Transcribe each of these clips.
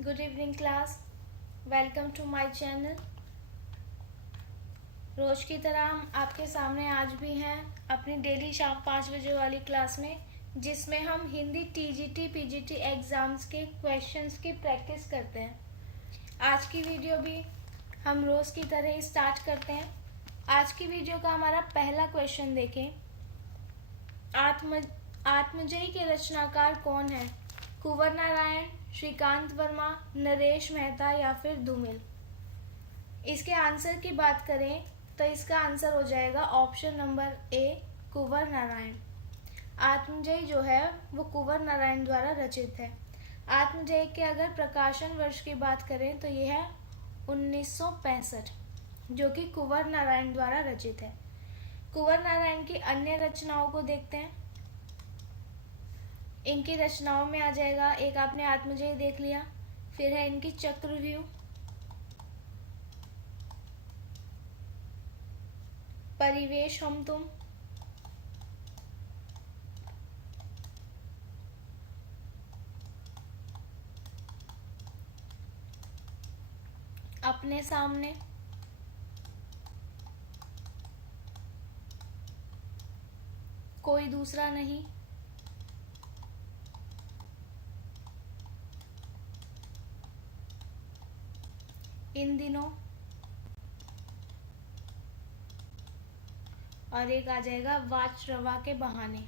Good evening class, welcome to my channel. रोज की तरह हम आपके सामने आज भी हैं अपनी डेली शाम 5 बजे वाली क्लास में, जिसमें हम हिंदी टीजीटी पीजीटी एग्ज़ाम्स के क्वेश्चंस की प्रैक्टिस करते हैं। आज की वीडियो भी हम रोज़ की तरह ही स्टार्ट करते हैं। आज की वीडियो का हमारा पहला क्वेश्चन देखें। आत्मजयी के रचनाकार कौन है? कुंवर नारायण, श्रीकांत वर्मा, नरेश मेहता या फिर धूमिल। इसके आंसर की बात करें तो इसका आंसर हो जाएगा ऑप्शन नंबर ए, कुंवर नारायण। आत्मजयी जो है वो कुंवर नारायण द्वारा रचित है। आत्मजयी के अगर प्रकाशन वर्ष की बात करें तो ये है 1965, जो कि कुंवर नारायण द्वारा रचित है। कुंवर नारायण की अन्य रचनाओं को देखते हैं। इनकी रचनाओं में आ जाएगा, एक आपने आत्मजयी देख लिया, फिर है इनकी चक्रव्यूह, परिवेश हम तुम, अपने सामने, कोई दूसरा नहीं, इन दिनों, और एक आ जाएगा वाच रवा के बहाने।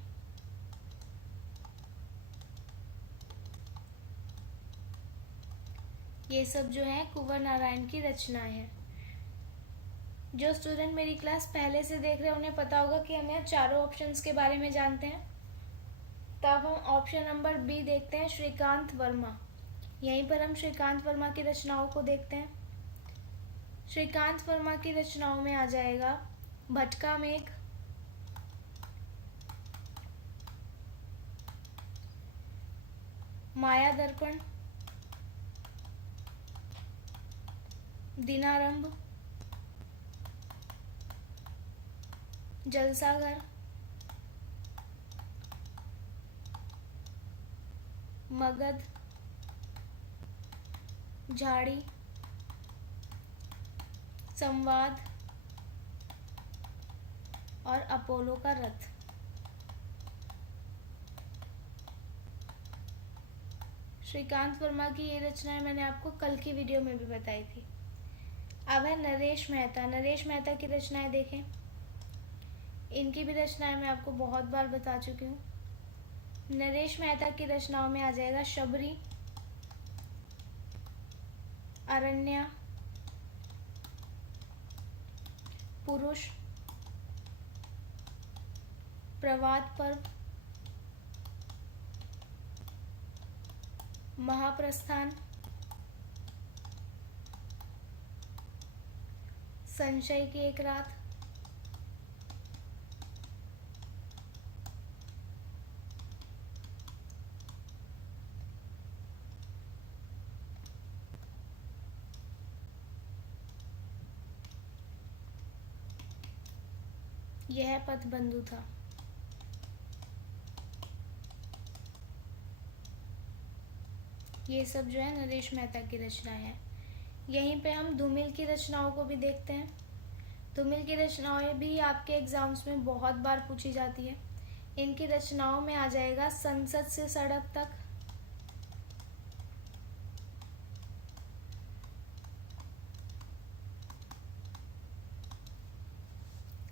ये सब जो है कुंवर नारायण की रचनाएं हैं। जो स्टूडेंट मेरी क्लास पहले से देख रहे हैं उन्हें पता होगा कि हम यहाँ चारों ऑप्शंस के बारे में जानते हैं। तब हम ऑप्शन नंबर बी देखते हैं, श्रीकांत वर्मा। यहीं पर हम श्रीकांत वर्मा की रचनाओं को देखते हैं। श्रीकांत वर्मा की रचनाओं में आ जाएगा भटका मेघ, माया दर्पण, दिनारंभ, जलसाघर, मगध, झाड़ी, संवाद और अपोलो का रथ। श्रीकांत वर्मा की ये रचनाएं मैंने आपको कल की वीडियो में भी बताई थी। अब है नरेश मेहता। नरेश मेहता की रचनाएं देखें। इनकी भी रचनाएं मैं आपको बहुत बार बता चुकी हूँ। नरेश मेहता की रचनाओं में आ जाएगा शबरी, अरण्या, पुरुष, प्रवाद पर्व, महाप्रस्थान, संशय की एक रात, यह पथबंधु था। ये सब जो है नरेश मेहता की रचनाएं हैं। यहीं पे हम धूमिल की रचनाओं को भी देखते हैं। धूमिल की रचनाएं भी आपके एग्जाम्स में बहुत बार पूछी जाती है। इनकी रचनाओं में आ जाएगा संसद से सड़क तक,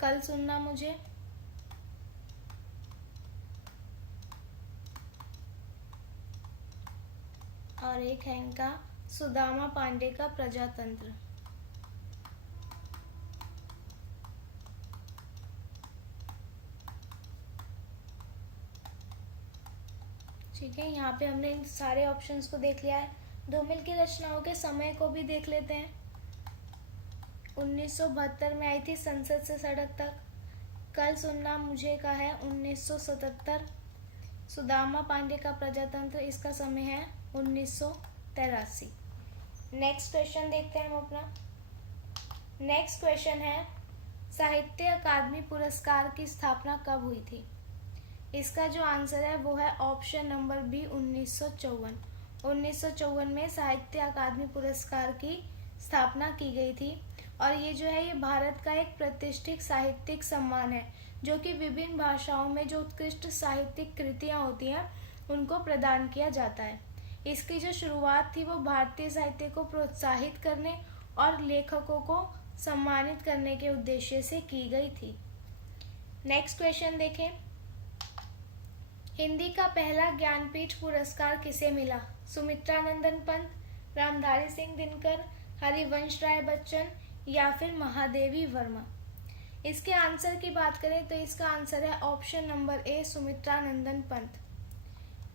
कल सुनना मुझे, और एक है इनका सुदामा पांडे का प्रजातंत्र। ठीक है, यहाँ पे हमने इन सारे ऑप्शंस को देख लिया है। धूमिल की रचनाओं के समय को भी देख लेते हैं। 1972 में आई थी संसद से सड़क तक। कल सुनना मुझे का है 1977। सुदामा पांडे का प्रजातंत्र, इसका समय है 1983। नेक्स्ट क्वेश्चन देखते हैं हम अपना। नेक्स्ट क्वेश्चन है, साहित्य अकादमी पुरस्कार की स्थापना कब हुई थी? इसका जो आंसर है वो है ऑप्शन नंबर बी 1954। 1954 में साहित्य अकादमी पुरस्कार की स्थापना की गई थी। और ये जो है ये भारत का एक प्रतिष्ठित साहित्यिक सम्मान है जो कि विभिन्न भाषाओं में जो उत्कृष्ट साहित्यिक कृतियाँ होती हैं उनको प्रदान किया जाता है। इसकी जो शुरुआत थी वो भारतीय साहित्य को प्रोत्साहित करने और लेखकों को सम्मानित करने के उद्देश्य से की गई थी। नेक्स्ट क्वेश्चन देखें। हिंदी का पहला ज्ञानपीठ पुरस्कार किसे मिला? सुमित्रानंदन पंत, रामधारी सिंह दिनकर, हरिवंश राय बच्चन या फिर महादेवी वर्मा? इसके आंसर की बात करें तो इसका आंसर है ऑप्शन नंबर ए, सुमित्रानंदन पंत।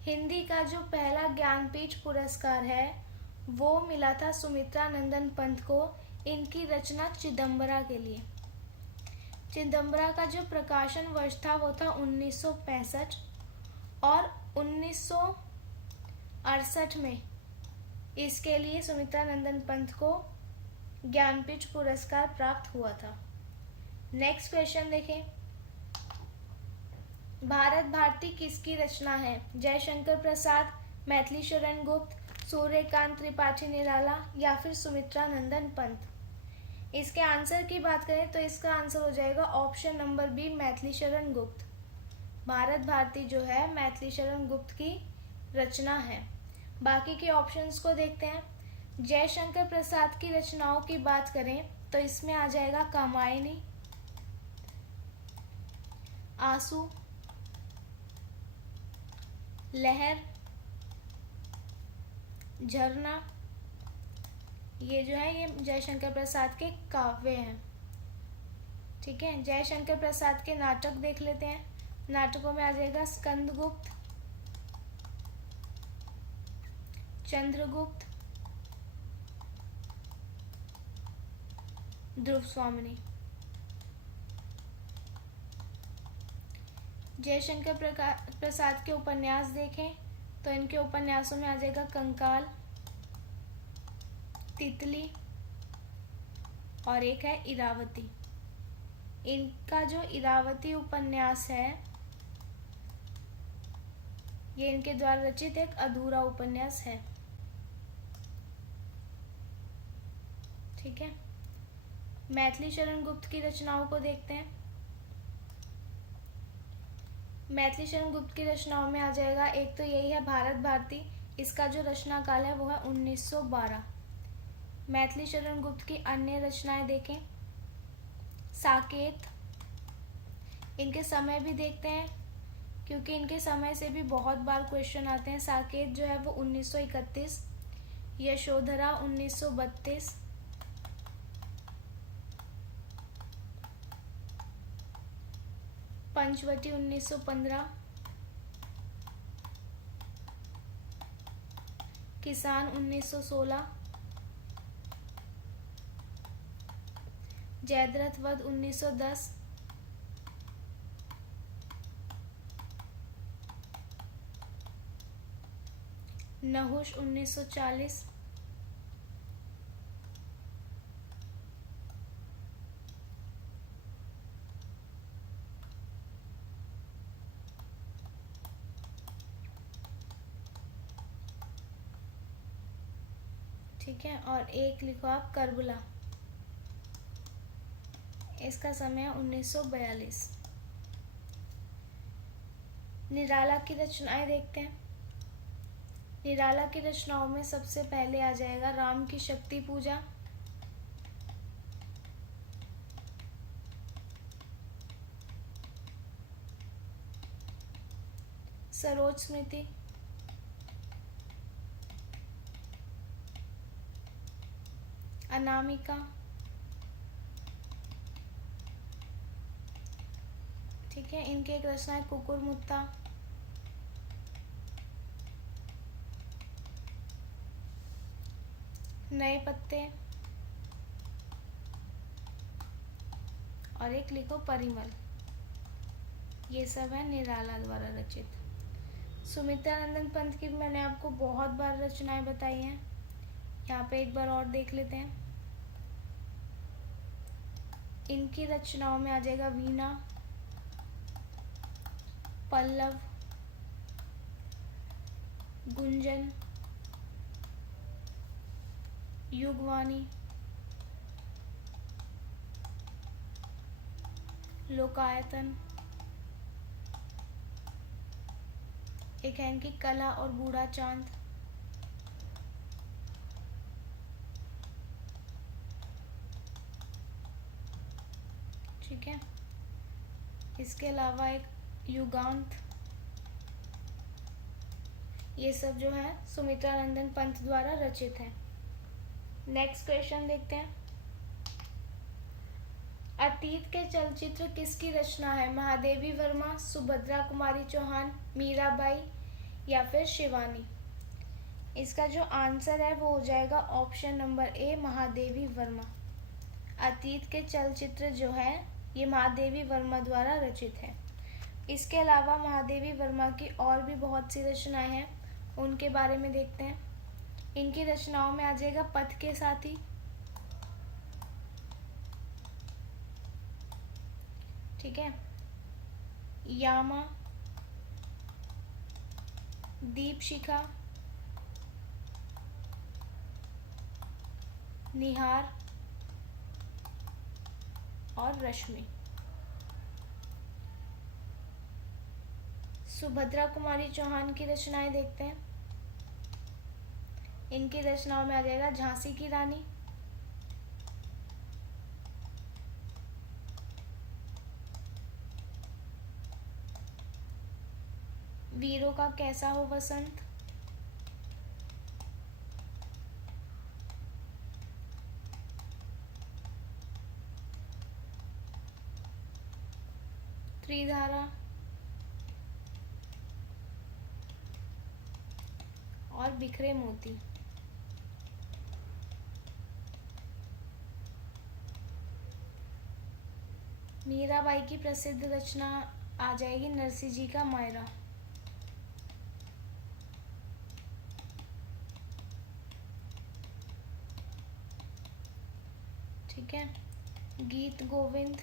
हिंदी का जो पहला ज्ञानपीठ पुरस्कार है वो मिला था सुमित्रानंदन पंत को इनकी रचना चिदम्बरा के लिए। चिदम्बरा का जो प्रकाशन वर्ष था वो था 1965 और 1968 में इसके लिए सुमित्रानंदन पंत को ज्ञानपीठ पुरस्कार प्राप्त हुआ था। नेक्स्ट क्वेश्चन देखें। भारत भारती किसकी रचना है? जयशंकर प्रसाद, मैथिली शरण गुप्त, सूर्यकांत त्रिपाठी निराला या फिर सुमित्रानंदन पंत? इसके आंसर की बात करें तो इसका आंसर हो जाएगा option number B, Maithili Sharan Gupt. Bharat Bharti जो है मैथिली शरण गुप्त की रचना है। बाकी के ऑप्शंस को देखते हैं। जयशंकर प्रसाद की रचनाओं की बात करें तो इसमें आ जाएगा कामायनी, आंसू, लहर, झरना। ये जो है ये जयशंकर प्रसाद के काव्य हैं। ठीक है, जयशंकर प्रसाद के नाटक देख लेते हैं। नाटकों में आ जाएगा स्कंदगुप्त, चंद्रगुप्त, ध्रुव स्वामिनी। जयशंकर प्रसाद के उपन्यास देखें तो इनके उपन्यासों में आ जाएगा कंकाल, तितली और एक है इरावती। इनका जो इरावती उपन्यास है ये इनके द्वारा रचित एक अधूरा उपन्यास है। ठीक है, मैथिली शरण गुप्त की रचनाओं को देखते हैं। मैथिली शरण गुप्त की रचनाओं में आ जाएगा एक तो यही है भारत भारती, इसका जो रचना काल है वो है 1912। मैथिली शरण गुप्त की अन्य रचनाएं देखें। साकेत, इनके समय भी देखते हैं क्योंकि इनके समय से भी बहुत बार क्वेश्चन आते हैं। साकेत जो है वो 1931, यशोधरा 1932, पंचवटी 1915, किसान 1916, जयद्रथ वध 1910, नहुष 1940, ठीक है, और एक लिखो आप करबला, इसका समय है 1942। निराला की रचनाएं देखते हैं। निराला की रचनाओं में सबसे पहले आ जाएगा राम की शक्ति पूजा, सरोज स्मृति, अनामिका, ठीक है, इनके एक रचना है कुकुर मुत्ता, नए पत्ते और एक लिखो परिमल। ये सब है निराला द्वारा रचित। सुमित्रानंदन पंत की मैंने आपको बहुत बार रचनाएं बताई हैं, यहाँ पे एक बार और देख लेते हैं। इनकी रचनाओं में आ जाएगा वीणा, पल्लव, गुंजन, युगवाणी, लोकायतन, एक है इनकी कला और बूढ़ा चांद, ठीक है। इसके अलावा एक युगांत, ये सब जो है सुमित्रा नंदन पंत द्वारा रचित है। नेक्स्ट क्वेश्चन देखते हैं। अतीत के चलचित्र किसकी रचना है? महादेवी वर्मा, सुभद्रा कुमारी चौहान, मीराबाई या फिर शिवानी? इसका जो आंसर है वो हो जाएगा option number A, Mahadevi Verma. अतीत के चलचित्र जो है ये महादेवी वर्मा द्वारा रचित है। इसके अलावा महादेवी वर्मा की और भी बहुत सी रचनाएं हैं, उनके बारे में देखते हैं। इनकी रचनाओं में आ जाएगा पथ के साथी, ठीक है, यामा, दीपशिखा, निहार और रश्मि। सुभद्रा कुमारी चौहान की रचनाएं देखते हैं। इनकी रचनाओं में आ जाएगा झांसी की रानी, वीरों का कैसा हो वसंत, त्रिधारा और बिखरे मोती। मीराबाई की प्रसिद्ध रचना आ जाएगी नरसिंह जी का मायरा, ठीक है, गीत गोविंद,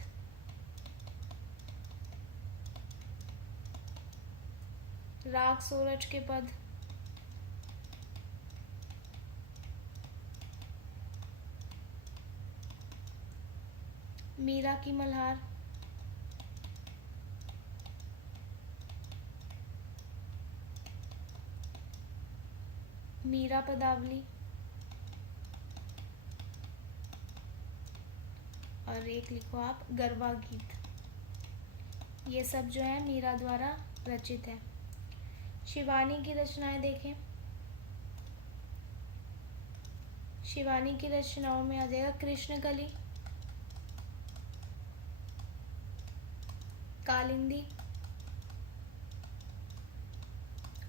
राग सोरठ के पद, मीरा की मल्हार, मीरा पदावली और एक लिखो आप गरबा गीत। ये सब जो है मीरा द्वारा रचित है। शिवानी की रचनाएं देखें। शिवानी की रचनाओं में आ जाएगा कृष्णकली, कालिंदी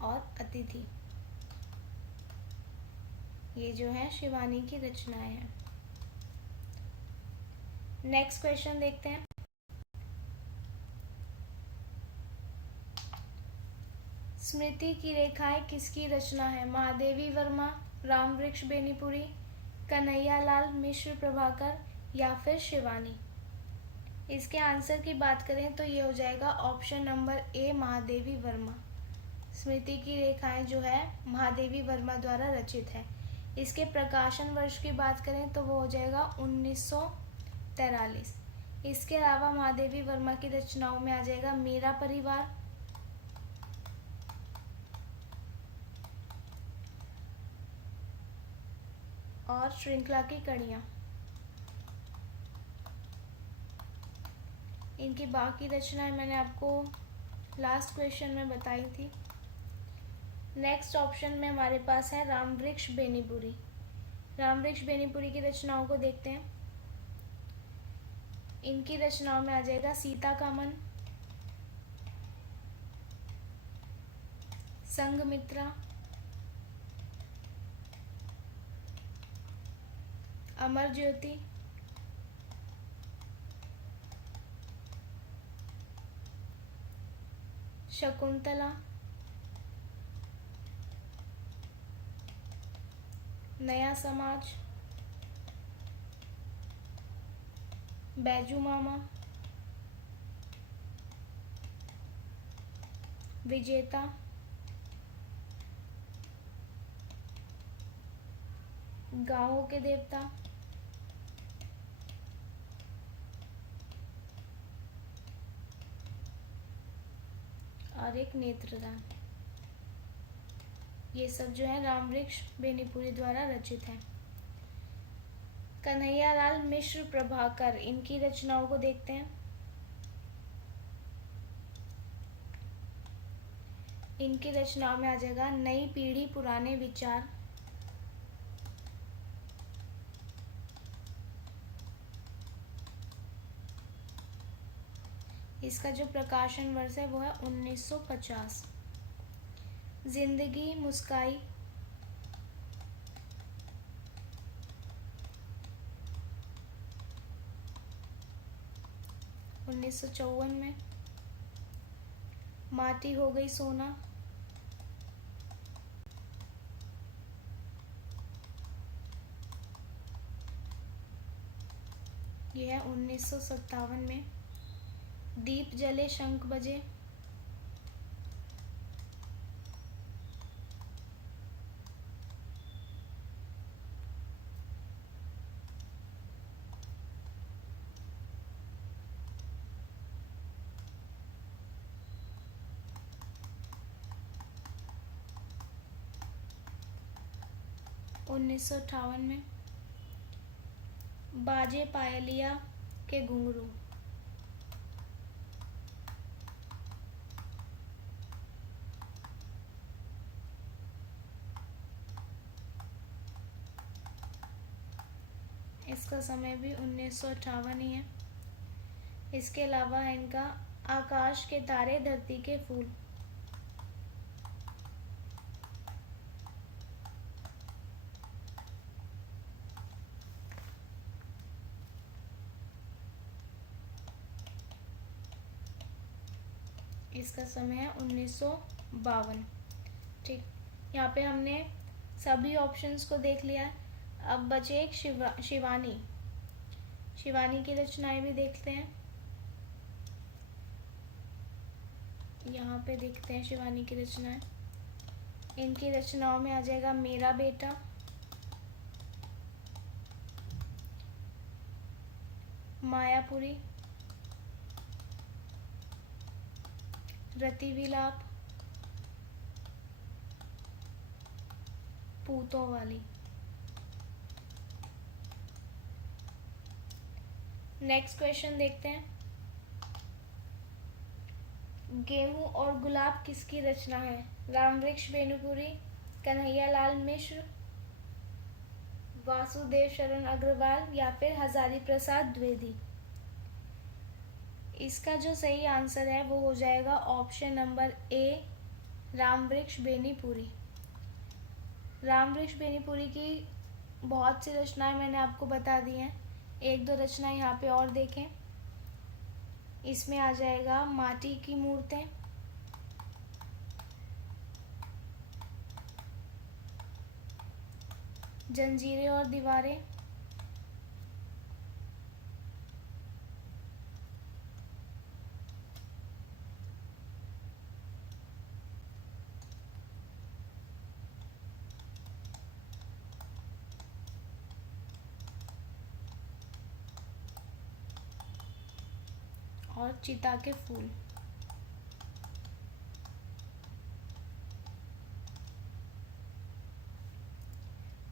और अतिथि। ये जो है शिवानी की रचनाएं हैं। नेक्स्ट क्वेश्चन देखते हैं। स्मृति की रेखाएं किसकी रचना है? महादेवी वर्मा, रामवृक्ष बेनीपुरी, कन्हैयालाल मिश्र प्रभाकर या फिर शिवानी? इसके आंसर की बात करें तो ये हो जाएगा option number A, Mahadevi Verma. स्मृति की रेखाएं जो है महादेवी वर्मा द्वारा रचित है। इसके प्रकाशन वर्ष की बात करें तो वो हो जाएगा 1943। इसके अलावा महादेवी वर्मा की रचनाओं में आ जाएगा मेरा परिवार, और श्रृंखला की कड़ियाँ। इनकी बाकी रचनाएं मैंने आपको लास्ट क्वेश्चन में बताई थी। नेक्स्ट ऑप्शन में हमारे पास है रामवृक्ष बेनीपुरी। रामवृक्ष बेनीपुरी की रचनाओं को देखते हैं। इनकी रचनाओं में आ जाएगा सीता का मन, संघमित्रा, अमर ज्योति, शकुंतला, नया समाज, बैजू मामा, विजेता, गांवों के देवता, और एक नेत्रदान। ये सब जो है रामवृक्ष बेनीपुरी द्वारा रचित है। कन्हैयालाल मिश्र प्रभाकर, इनकी रचनाओं को देखते हैं। इनकी रचनाओं में आ जाएगा नई पीढ़ी पुराने विचार, इसका जो प्रकाशन वर्ष है वो है 1950। जिंदगी मुस्काई, उन्नीस सौ 54 में। माटी हो गई सोना, यह है 1957 में। दीप जले शंख बजे, उन्नीस सौ 58 में। बाजे पायलिया के घुंघरू, इसका समय भी 1958 ही है। इसके अलावा है इनका आकाश के तारे धरती के फूल, इसका समय है 1952। ठीक, यहाँ पे हमने सभी ऑप्शंस को देख लिया है। अब बचे एक शिवानी। शिवानी की रचनाएं भी देखते हैं। यहाँ पे देखते हैं शिवानी की रचनाएं। इनकी रचनाओं में आ जाएगा मेरा बेटा, मायापुरी, रति विलाप, पूतों वाली। नेक्स्ट क्वेश्चन देखते हैं। गेहूं और गुलाब किसकी रचना है? रामवृक्ष बेनीपुरी, कन्हैयालाल मिश्र, वासुदेव शरण अग्रवाल या फिर हजारी प्रसाद द्विवेदी। इसका जो सही आंसर है वो हो जाएगा option number A, Rambriksh Benipuri. Rambriksh Benipuri की बहुत सी रचनाएं मैंने आपको बता दी हैं। एक दो रचनाएं यहाँ पे और देखें। इसमें आ जाएगा माटी की मूर्तें, जंजीरें और दीवारें, और चिता के फूल।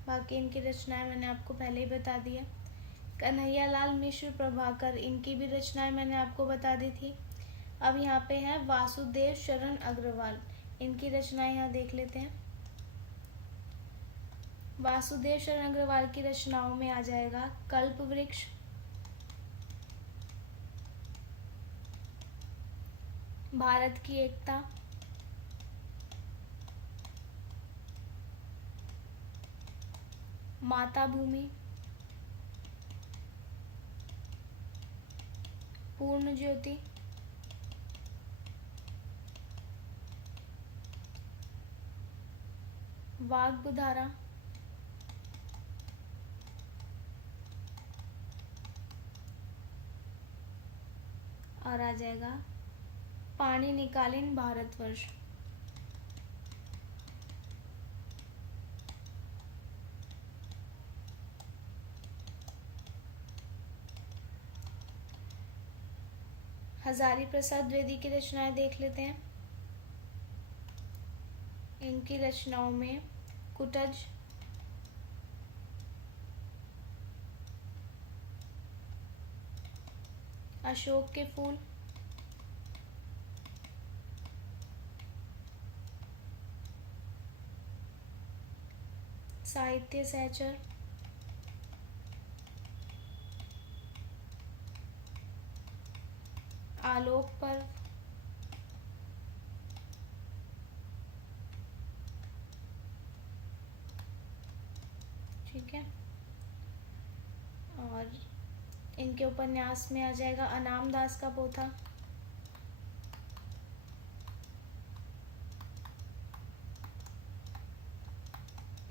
बाकी इनकी रचनाएं मैंने आपको पहले ही बता दी है। कन्हैयालाल मिश्र प्रभाकर, इनकी भी रचनाएं मैंने आपको बता दी थी। अब यहाँ पे है वासुदेव शरण अग्रवाल, इनकी रचनाएं यहाँ देख लेते हैं। वासुदेव शरण अग्रवाल की रचनाओं में आ जाएगा कल्प वृक्ष, भारत की एकता, माता भूमि, पूर्ण ज्योति, वाग्धारा, और आ जाएगा पानी निकालिन भारतवर्ष। हजारी प्रसाद द्विवेदी की रचनाएं देख लेते हैं। इनकी रचनाओं में कुटज, अशोक के फूल, साहित्य सहचर, आलोक पर्व, ठीक है। और इनके उपन्यास में आ जाएगा अनाम दास का पोथा,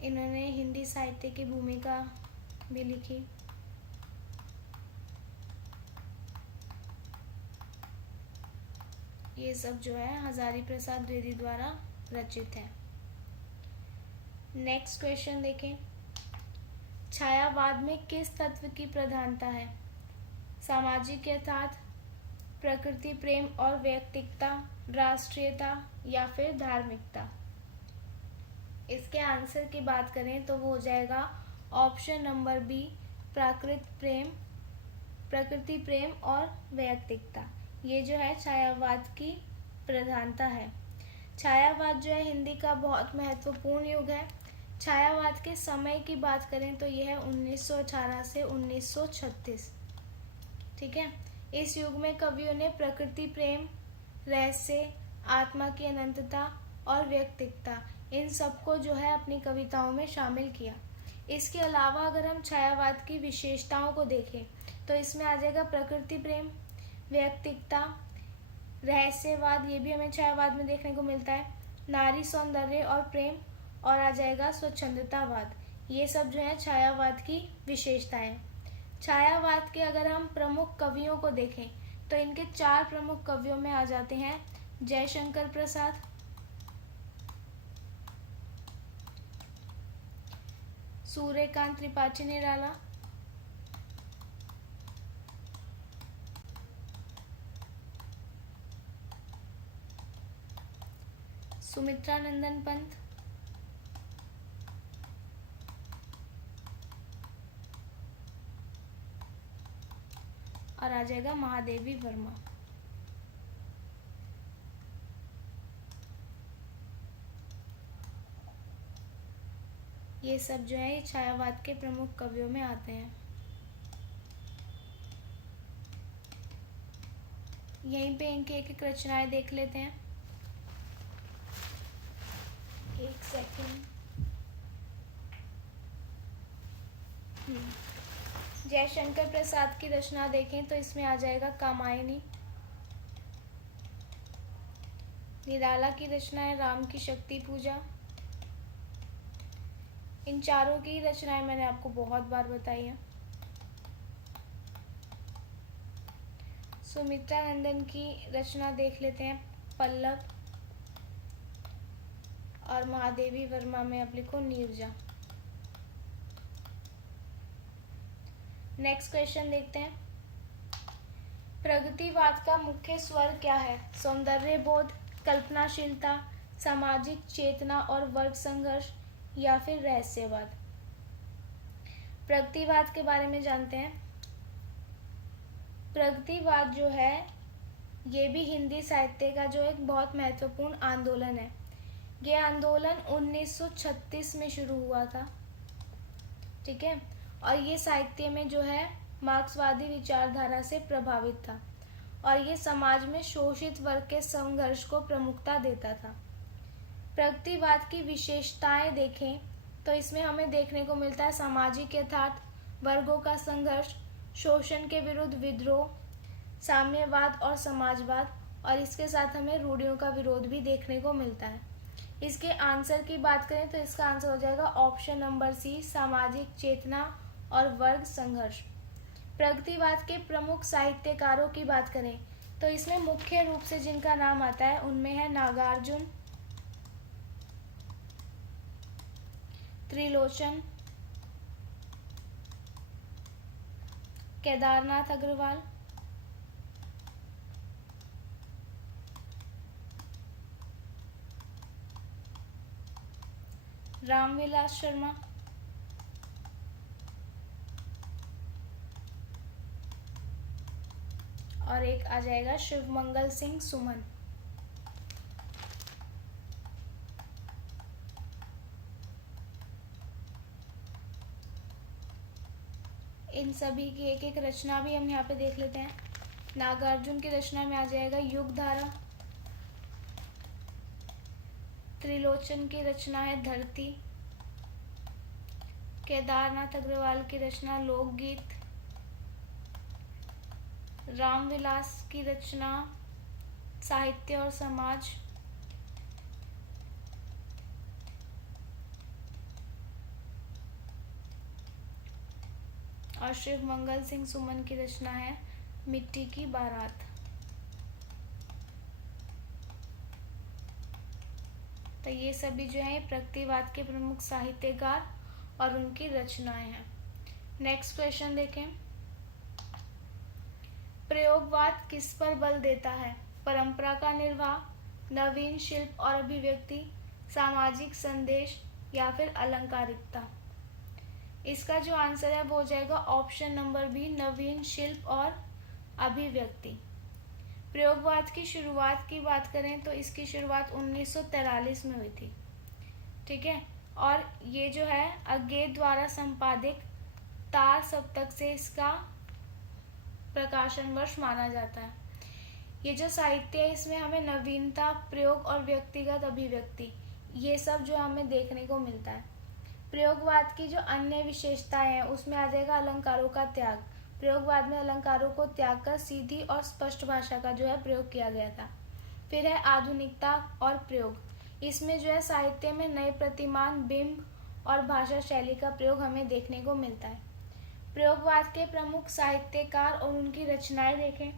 इन्होंने हिंदी साहित्य की भूमिका भी लिखी। ये सब जो है हजारी प्रसाद द्विवेदी द्वारा रचित है। नेक्स्ट क्वेश्चन देखें। छायावाद में किस तत्व की प्रधानता है? सामाजिक यथार्थ, प्रकृति प्रेम और वैयक्तिकता, राष्ट्रीयता या फिर धार्मिकता? इसके आंसर की बात करें तो वो हो जाएगा ऑप्शन नंबर बी, प्रकृति प्रेम और वैयक्तिकता। ये जो है छायावाद की प्रधानता है। छायावाद जो है हिंदी का बहुत महत्वपूर्ण युग है। छायावाद के समय की बात करें तो यह है 1918 से 1936, ठीक है। इस युग में कवियों ने प्रकृति प्रेम, रहस्य, आत्मा की अनंतता और वैयक्तिकता, इन सबको जो है अपनी कविताओं में शामिल किया। इसके अलावा अगर हम छायावाद की विशेषताओं को देखें तो इसमें आ जाएगा प्रकृति प्रेम, वैयक्तिकता, रहस्यवाद, ये भी हमें छायावाद में देखने को मिलता है, नारी सौंदर्य और प्रेम, और आ जाएगा स्वच्छंदतावाद। ये सब जो है छायावाद की विशेषताएं। छायावाद के अगर हम प्रमुख कवियों को देखें तो इनके 4 प्रमुख कवियों में आ जाते हैं जयशंकर प्रसाद, सूर्यकांत त्रिपाठी निराला, सुमित्रा नंदन पंत, और आ जाएगा महादेवी वर्मा। ये सब जो है छायावाद के प्रमुख कवियों में आते हैं। यहीं पे इनकी एक एक रचनाएं देख लेते हैं। एक सेकंड। जयशंकर प्रसाद की रचना देखें तो इसमें आ जाएगा कामायनी। निराला की रचना है राम की शक्ति पूजा। इन चारों की रचनाएं मैंने आपको बहुत बार बताई हैं। सुमित्रा नंदन की रचना देख लेते हैं पल्लव, और महादेवी वर्मा में आप लिखो नीरजा। नेक्स्ट क्वेश्चन देखते हैं। प्रगतिवाद का मुख्य स्वर क्या है? सौंदर्य बोध, कल्पनाशीलता, सामाजिक चेतना और वर्ग संघर्ष, या फिर रहस्यवाद? प्रगतिवाद के बारे में जानते हैं। प्रगतिवाद जो है ये भी हिंदी साहित्य का जो एक बहुत महत्वपूर्ण आंदोलन है। ये आंदोलन 1936 में शुरू हुआ था, ठीक है। और ये साहित्य में जो है मार्क्सवादी विचारधारा से प्रभावित था, और ये समाज में शोषित वर्ग के संघर्ष को प्रमुखता देता था। प्रगतिवाद की विशेषताएं देखें तो इसमें हमें देखने को मिलता है सामाजिक यथार्थ, वर्गों का संघर्ष, शोषण के विरुद्ध विद्रोह, साम्यवाद और समाजवाद, और इसके साथ हमें रूढ़ियों का विरोध भी देखने को मिलता है। इसके आंसर की बात करें तो इसका आंसर हो जाएगा ऑप्शन नंबर सी, सामाजिक चेतना और वर्ग संघर्ष। प्रगतिवाद के प्रमुख साहित्यकारों की बात करें तो इसमें मुख्य रूप से जिनका नाम आता है उनमें है नागार्जुन, त्रिलोचन, केदारनाथ अग्रवाल, रामविलास शर्मा, और एक आ जाएगा शिवमंगल सिंह सुमन। इन सभी की एक एक रचना भी हम यहाँ पे देख लेते हैं। नागार्जुन की रचना में आ जाएगा युगधारा। त्रिलोचन की रचना है धरती। केदारनाथ अग्रवाल की रचना लोकगीत। रामविलास की रचना साहित्य और समाज। और शिवमंगल सिंह सुमन की रचना है मिट्टी की बारात। तो ये सभी जो है प्रगतिवाद के प्रमुख साहित्यकार और उनकी रचनाएं हैं। नेक्स्ट क्वेश्चन देखें। प्रयोगवाद किस पर बल देता है? परंपरा का निर्वाह, नवीन शिल्प और अभिव्यक्ति, सामाजिक संदेश या फिर अलंकारिकता। इसका जो आंसर है वो हो जाएगा ऑप्शन नंबर बी, नवीन शिल्प और अभिव्यक्ति। प्रयोगवाद की शुरुआत की बात करें तो इसकी शुरुआत 1943 में हुई थी, ठीक है। और ये जो है अज्ञे द्वारा संपादित तार सप्तक से इसका प्रकाशन वर्ष माना जाता है। ये जो साहित्य है इसमें हमें नवीनता, प्रयोग और व्यक्तिगत अभिव्यक्ति, ये सब जो हमें देखने को मिलता है। प्रयोगवाद की जो अन्य विशेषताएं हैं उसमें आ जाएगा अलंकारों का त्याग। प्रयोगवाद में अलंकारों को त्याग कर सीधी और स्पष्ट भाषा का जो है प्रयोग किया गया था। फिर है आधुनिकता और प्रयोग। इसमें जो है साहित्य में नए प्रतिमान, बिंब और भाषा शैली का प्रयोग हमें देखने को मिलता है। प्रयोगवाद के प्रमुख साहित्यकार और उनकी रचनाएं देखें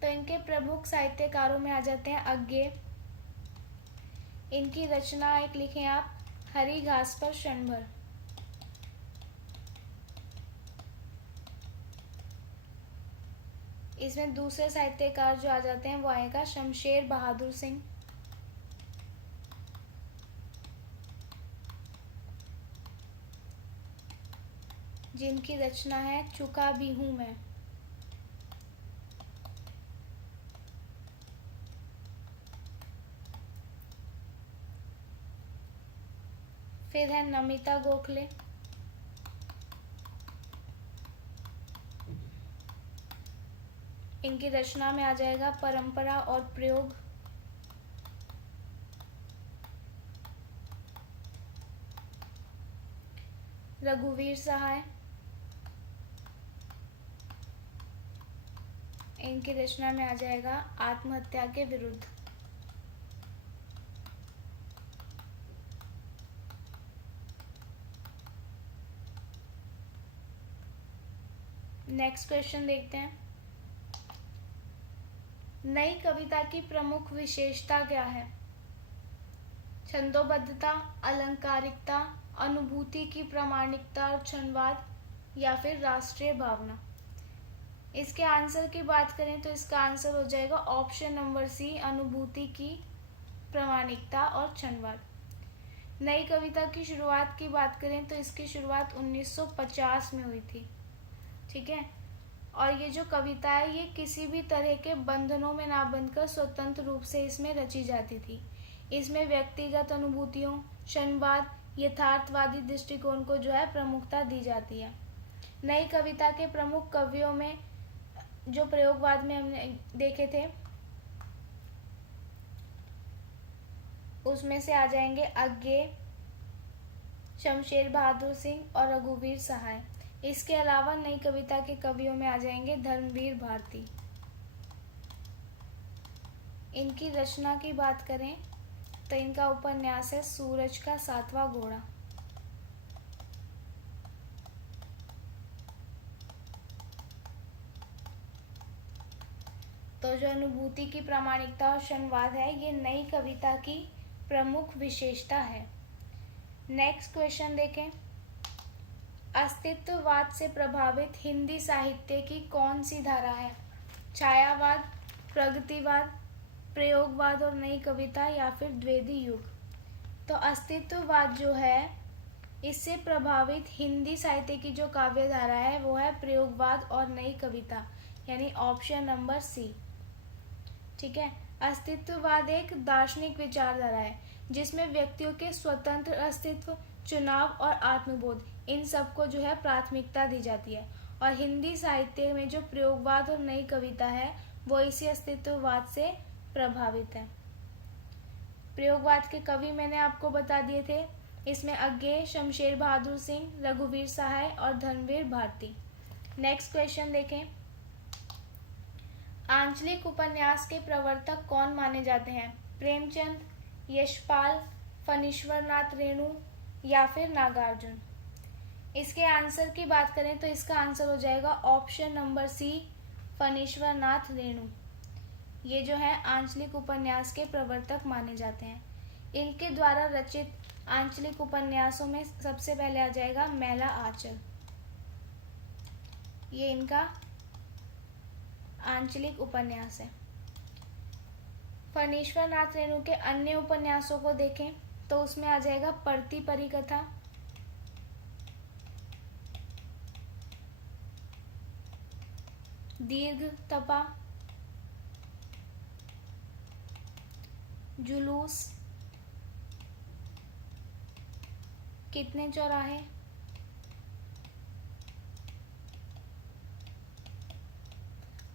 तो इनके प्रमुख साहित्यकारों में आ जाते हैं अज्ञे। इनकी रचना एक लिखें आप, हरी घास पर क्षणभर। इसमें दूसरे साहित्यकार जो आ जाते हैं वो आएगा शमशेर बहादुर सिंह। जिनकी रचना है चुका भी हूं मैं। फिर है नमिता गोखले। इनकी रचना में आ जाएगा परंपरा और प्रयोग। रघुवीर सहाय। इनकी रचना में आ जाएगा आत्महत्या के विरुद्ध। नेक्स्ट क्वेश्चन देखते हैं। नई कविता की प्रमुख विशेषता क्या है? छंदोबद्धता, अलंकारिकता, अनुभूति की प्रामाणिकता और क्षणवाद, या फिर राष्ट्रीय भावना। इसके आंसर की बात करें तो इसका आंसर हो जाएगा ऑप्शन नंबर सी, अनुभूति की प्रामाणिकता और क्षणवाद। नई कविता की शुरुआत की बात करें तो इसकी शुरुआत 1950 में हुई थी, ठीक है। और ये जो कविता है ये किसी भी तरह के बंधनों में ना बंधकर स्वतंत्र रूप से इसमें रची जाती थी। इसमें व्यक्तिगत अनुभूतियों, क्षणवाद, यथार्थवादी दृष्टिकोण को जो है प्रमुखता दी जाती है। नई कविता के प्रमुख कवियों में जो प्रयोगवाद में हमने देखे थे उसमें से आ जाएंगे अज्ञे, शमशेर बहादुर सिंह और रघुवीर सहाय। इसके अलावा नई कविता के कवियों में आ जाएंगे धर्मवीर भारती। इनकी रचना की बात करें तो इनका उपन्यास है सूरज का सातवां घोड़ा। तो जो अनुभूति की प्रामाणिकता और क्षणवाद है ये नई कविता की प्रमुख विशेषता है। नेक्स्ट क्वेश्चन देखें। अस्तित्ववाद से प्रभावित हिंदी साहित्य की कौन सी धारा है? छायावाद, प्रगतिवाद, प्रयोगवाद और नई कविता, या फिर द्विवेदी युग। तो अस्तित्ववाद जो है, इससे प्रभावित हिंदी साहित्य की जो काव्य धारा है वो है प्रयोगवाद और नई कविता, यानी ऑप्शन नंबर सी। ठीक है। अस्तित्ववाद एक दार्शनिक विचारधारा है जिसमें व्यक्तियों के स्वतंत्र अस्तित्व, चुनाव और आत्मबोध, इन सबको जो है प्राथमिकता दी जाती है। और हिंदी साहित्य में जो प्रयोगवाद और नई कविता है वो इसी अस्तित्ववाद से प्रभावित है। प्रयोगवाद के कवि मैंने आपको बता दिए थे, इसमें अज्ञेय, शमशेर बहादुर सिंह, रघुवीर सहाय और धर्मवीर भारती। नेक्स्ट क्वेश्चन देखें। आंचलिक उपन्यास के प्रवर्तक कौन माने जाते हैं? प्रेमचंद, यशपाल, फणीश्वरनाथ रेणु या फिर नागार्जुन। इसके आंसर की बात करें तो इसका आंसर हो जाएगा option number C, Phanishwarnath Renu. ये जो है आंचलिक उपन्यास के प्रवर्तक माने जाते हैं। इनके द्वारा रचित आंचलिक उपन्यासों में सबसे पहले आ जाएगा मैला आंचल। ये इनका आंचलिक उपन्यास है। फणीश्वरनाथ रेणु के अन्य उपन्यासों को देखें तो उसमें आ जाएगा परती परिकथा, दीर्घ तपा, जुलूस, कितने चौराहे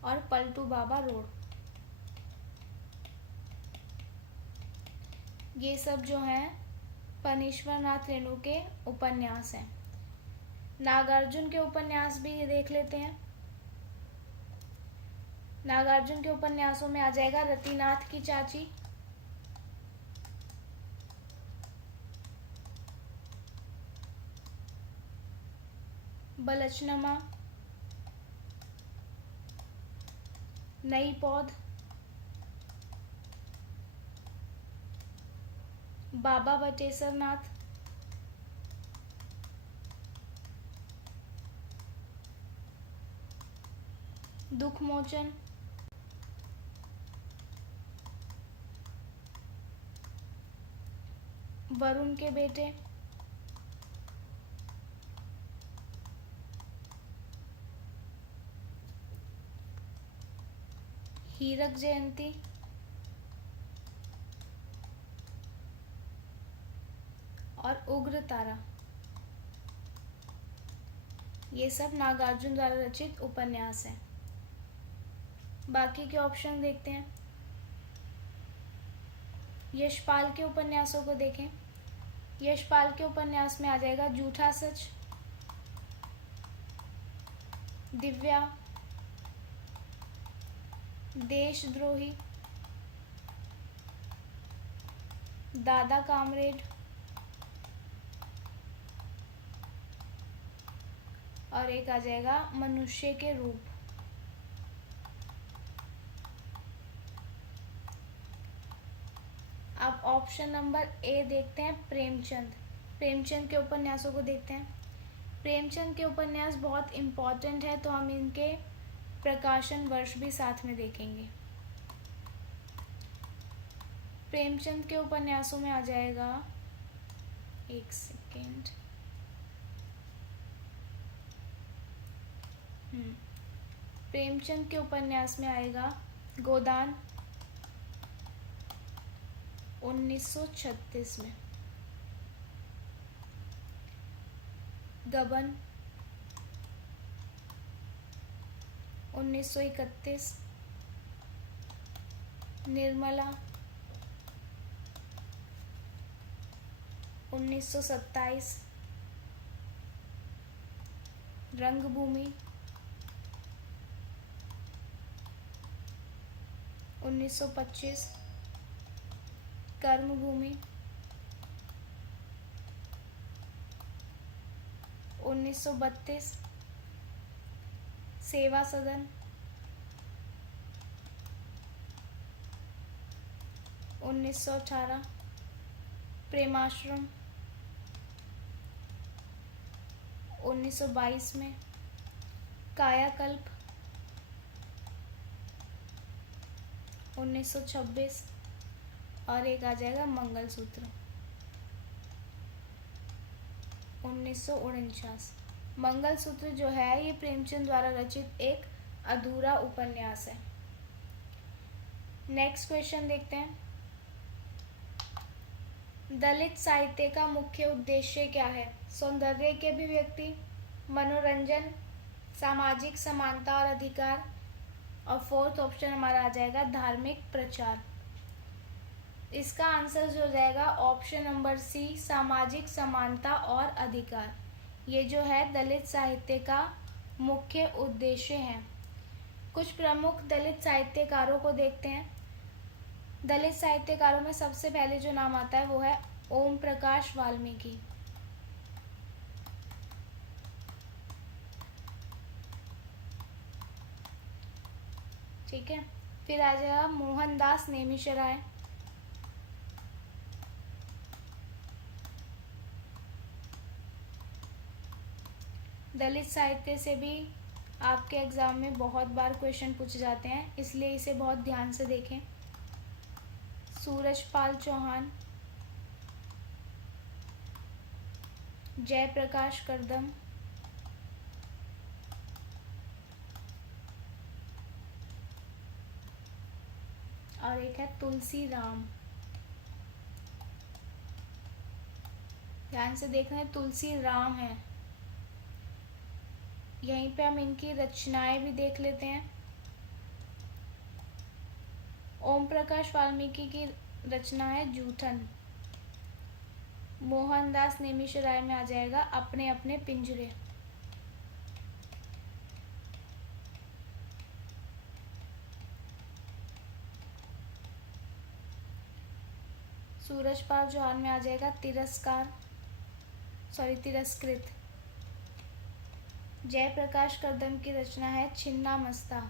और पलटू बाबा रोड। ये सब जो हैं फणीश्वरनाथ रेणु के उपन्यास हैं। नागार्जुन के उपन्यास भी देख लेते हैं। नागार्जुन के उपन्यासों में आ जाएगा रतिनाथ की चाची, बलचनमा, नई पौध, बाबा बटेसर नाथ, दुख मोचन, वरुण के बेटे, हीरक जयंती और उग्र तारा। ये सब नागार्जुन द्वारा रचित उपन्यास हैं। बाकी के ऑप्शन देखते हैं। यशपाल के उपन्यासों को देखें। यशपाल के उपन्यास में आ जाएगा झूठा सच, दिव्या, देशद्रोही, दादा कामरेड और एक आ जाएगा मनुष्य के रूप। अब ऑप्शन नंबर ए देखते हैं, प्रेमचंद। प्रेमचंद के उपन्यासों को देखते हैं। प्रेमचंद के उपन्यास बहुत इम्पोर्टेंट है, तो हम इनके प्रकाशन वर्ष भी साथ में देखेंगे। प्रेमचंद के उपन्यासों में आ जाएगा, एक सेकेंड, प्रेमचंद के उपन्यास में आएगा गोदान 1936 में, गबन 1931, निर्मला 1927, रंगभूमि 1925, कर्मभूमि 1932, सेवा सदन 1918, प्रेमाश्रम 1922 में, कायाकल्प 1926 और एक आ जाएगा मंगलसूत्र। 1949। मंगलसूत्र जो है ये प्रेमचंद द्वारा रचित एक अधूरा उपन्यास है। नेक्स्ट क्वेश्चन देखते हैं। दलित साहित्य का मुख्य उद्देश्य क्या है? सौंदर्य की अभिव्यक्ति, मनोरंजन, सामाजिक समानता और अधिकार, और फोर्थ ऑप्शन हमारा आ जाएगा धार्मिक प्रचार। इसका आंसर जो हो जाएगा ऑप्शन नंबर सी, सामाजिक समानता और अधिकार। ये जो है दलित साहित्य का मुख्य उद्देश्य है। कुछ प्रमुख दलित साहित्यकारों को देखते हैं। दलित साहित्यकारों में सबसे पहले जो नाम आता है वो है ओम प्रकाश वाल्मीकि। ठीक है, फिर आ जाएगा मोहनदास नेमिशराय, दलित साहित्य से भी आपके एग्जाम में बहुत बार क्वेश्चन पूछे जाते हैं, इसलिए इसे बहुत ध्यान से देखें। सूरजपाल चौहान, जयप्रकाश करदम, और एक है तुलसी राम। ध्यान से देखना है, तुलसी राम है। यहीं पे हम इनकी रचनाएं भी देख लेते हैं। ओम प्रकाश वाल्मीकि की रचना है जूठन। मोहनदास नेमिशराय में आ जाएगा अपने अपने पिंजरे। सूरजपाल चौहान में आ जाएगा तिरस्कृत। जयप्रकाश करदम की रचना है छिन्ना मस्ता।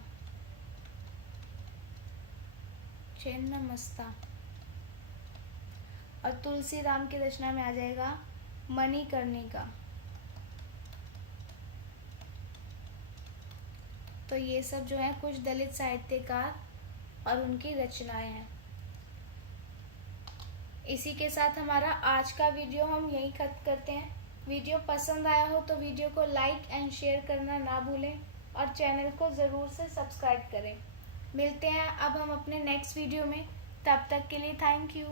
और तुलसी राम की रचना में आ जाएगा मणिकर्णिका। तो ये सब जो है कुछ दलित साहित्यकार और उनकी रचनाएं हैं। इसी के साथ हमारा आज का वीडियो हम यहीं खत्म करते हैं। वीडियो पसंद आया हो तो वीडियो को लाइक एंड शेयर करना ना भूलें और चैनल को ज़रूर से सब्सक्राइब करें। मिलते हैं अब हम अपने नेक्स्ट वीडियो में, तब तक के लिए थैंक यू।